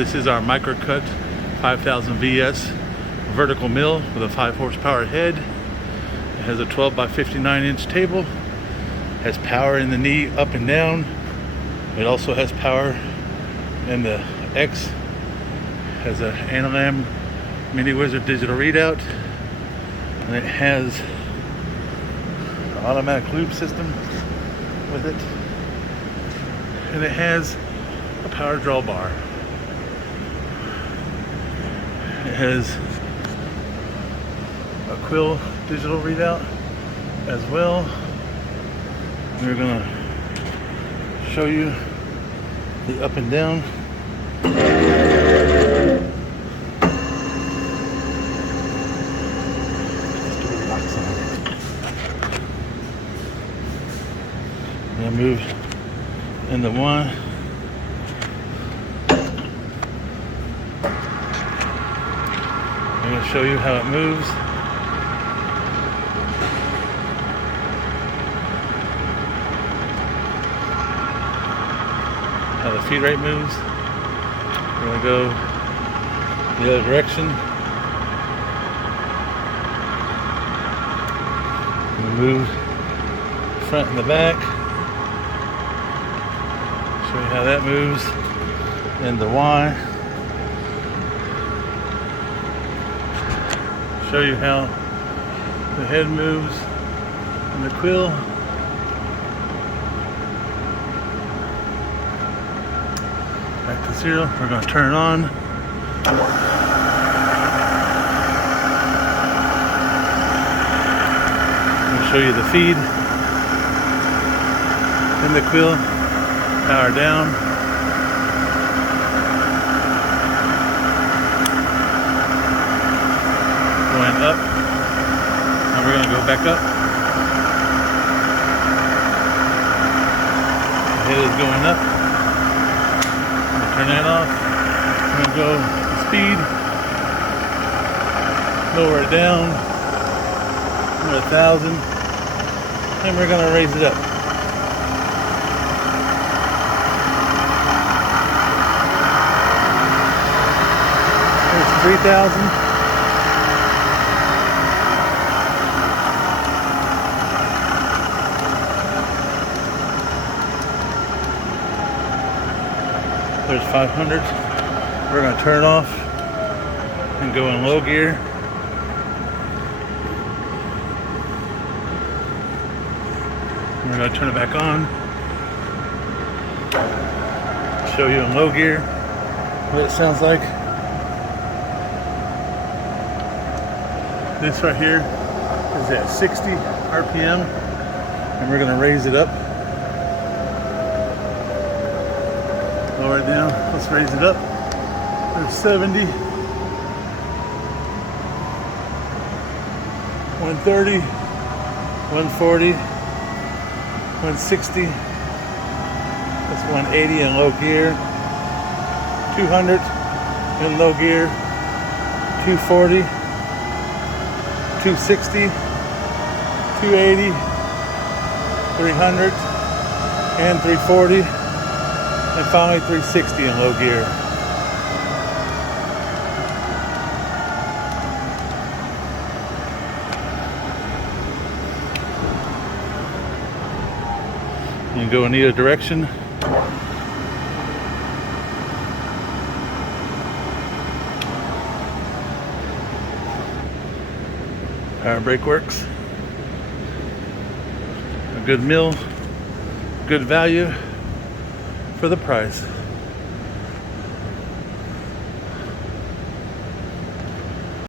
This is our Microcut 5000VS vertical mill with a 5 horsepower head. It has a 12 by 59 inch table. Has power in the knee up and down. It also has power in the X. Has an Analam Mini Wizard digital readout. And it has an automatic loop system with it. And it has a power draw bar. It has a quill digital readout as well. We're gonna show you the up and down. I'm gonna move into one. I'm going to show you how it moves. How the feed rate moves. We're going to go the other direction. I'm going to move the front and the back. Show you how that moves. And the Y. Show you how the head moves and the quill. Back to 0. We're going to turn it on. I'm going to show you the feed and the quill. Power down. Going up, and we're going to go back up. The head is going up. I'm going to turn that off. I'm going to go to speed, lower it down to 1,000, and we're going to raise it up. There's 3,000. There's 500. We're going to turn it off and go in low gear. We're going to turn it back on. Show you in low gear what it sounds like. This right here is at 60 RPM, and we're going to raise it up. Lower it down. Let's raise it up. There's 70, 130, 140, 160. That's 180 in low gear. 200 in low gear. 240, 260, 280, 300, and 340. And finally 360 in low gear. You can go in either direction. Power brake works. A good mill, good value for the price.